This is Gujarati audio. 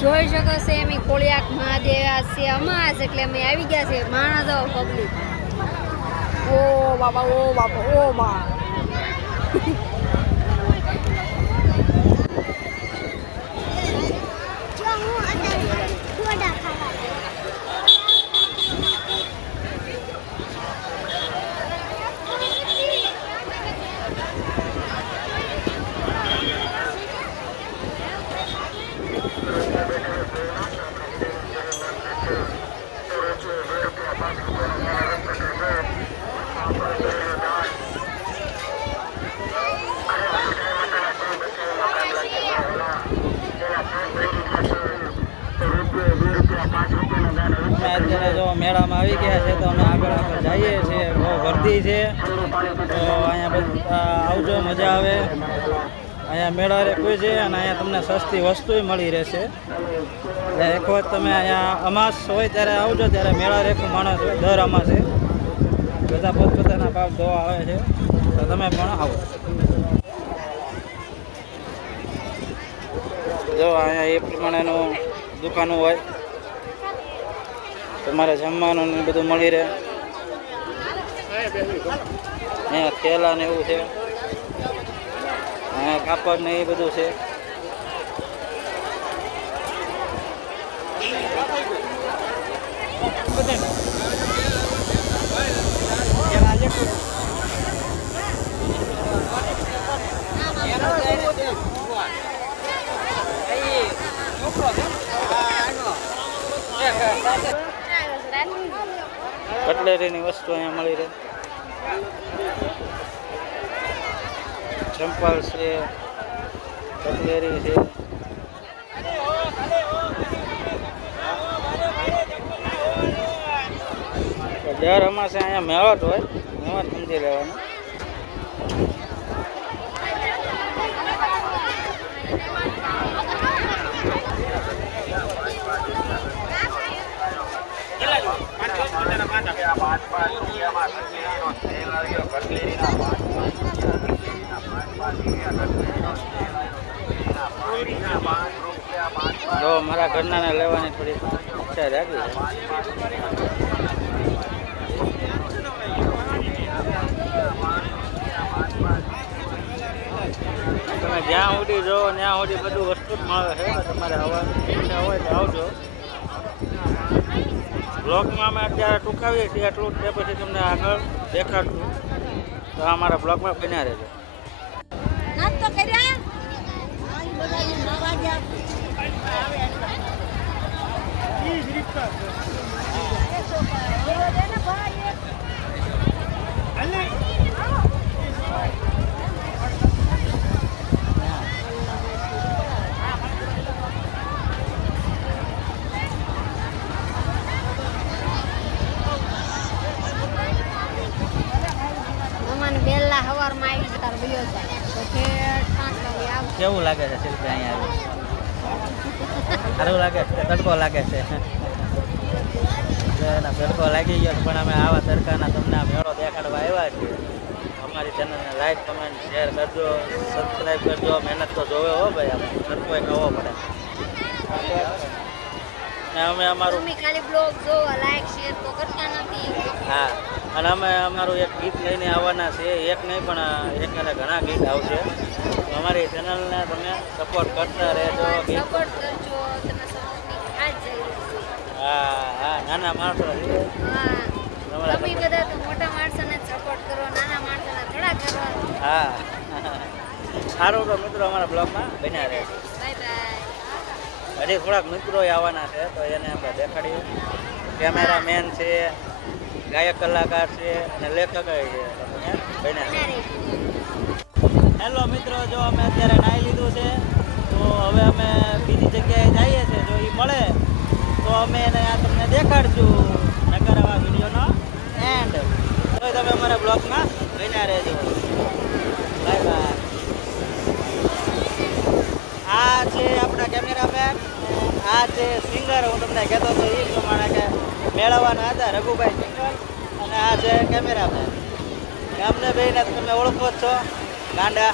જોઈ શકો છો એમ કોળિયાક મહાદેવ છે અમાસ એટલે અમે આવી ગયા છે માણસ પબ્લિક ઓ બાબા ઓ બાપા ઓ બા અત્યારે જો મેળામાં આવી ગયા છે તો અમે આગળ આગળ જઈએ છીએ બહુ ગરદી છે તો અહીંયા બધા આવજો મજા આવે અહીંયા મેળા રેખું છે અને અહીંયા તમને સસ્તી વસ્તુય મળી રહેશે એટલે એક વખત તમે અહીંયા અમાસ હોય ત્યારે આવજો ત્યારે મેળા રેખું માણસ હોય દર અમાસે બધા પોતપોતાના ભાવ જોવા આવે છે તો તમે પણ આવો જો અહીંયા એ પ્રમાણેનું દુકાનો હોય તમારે જમવાનું ને બધું મળી રહે અહીંયા થેલા ને એવું છે અહીંયા કાપડ ને એ બધું છે કટલેરીની વસ્તુ અહીંયા મળી રહે ચંપલ છે કટલેરી છે દર અમાસે અહીંયા મેળાટ હોય એમાં જ સમજી લેવાનું જો મારા ઘરનાને લેવાની થોડી ઈચ્છા રાખી તમે જ્યાં સુધી જો ત્યાં સુધી બધું વસ્તુ જ મળે છે તમારે આવવાની ઈચ્છા હોય તો આવજો બ્લોગમાં અમે અત્યારે ટૂંકાવીએ છીએ એટલું તે પછી તમને આગળ દેખાડશું તો અમારા બ્લોગમાં બન્યા રહેજો બેલા હવારમાં આવી તાર બીજો કેવું લાગે છે શિલ્પી અહીંયા સારું લાગે છે તડકો લાગે છે તડકો લાગી ગયો પણ અમે આવા તડકાના તમને આ મેળો દેખાડવા આવ્યા છીએ અમારી ચેનલને લાઈક કમેન્ટ શેર કરજો સબસ્ક્રાઈબ કરજો મહેનત તો જોવે હો ભાઈ આપણે તડકો ખાવો પડે ને અમે અમારું ખાલી બ્લોગ જો લાઈક શેર તો કરતા નથી હા અને અમે અમારું એક ગીત લઈને આવવાના છે એક નહીં પણ એક અને ઘણા ગીત આવશે અમારી ચેનલને તમે સપોર્ટ કરતા રહેજો સપોર્ટ કરજો તમે સપોર્ટની ખાસ જરૂર હા હા નાના માણસો હા તમે બધા તો મોટા માણસોને સપોર્ટ કરો નાના માણસોને થોડા કરો હા સારું તો મિત્રો અમારા બ્લોગમાં બન્યા રહે બાય બાય હજી થોડાક મિત્રો આવવાના છે તો એને આપણે દેખાડીએ કેમેરામેન છે ગાયક કલાકાર છે અને લેખક છે બન્યા હેલો મિત્રો જો અમે અત્યારે નાહી લીધું છે તો હવે અમે બીજી જગ્યાએ જઈએ છીએ જો એ મળે તો અમે એને આ તમને દેખાડશું નકર આવા વિડીયોનો એન્ડ તો તમે અમારા બ્લોગમાં બન્યા રહેજો બાય બાય આ છે આપણા કેમેરામેન આ છે સિંગર હું તમને કહેતો હતો એ પ્રમાણે કે મેળવવાના હતા રઘુભાઈ સિંગર અને આ છે કેમેરામેન અમને બેને તમે ઓળખો જ છો ગાંડા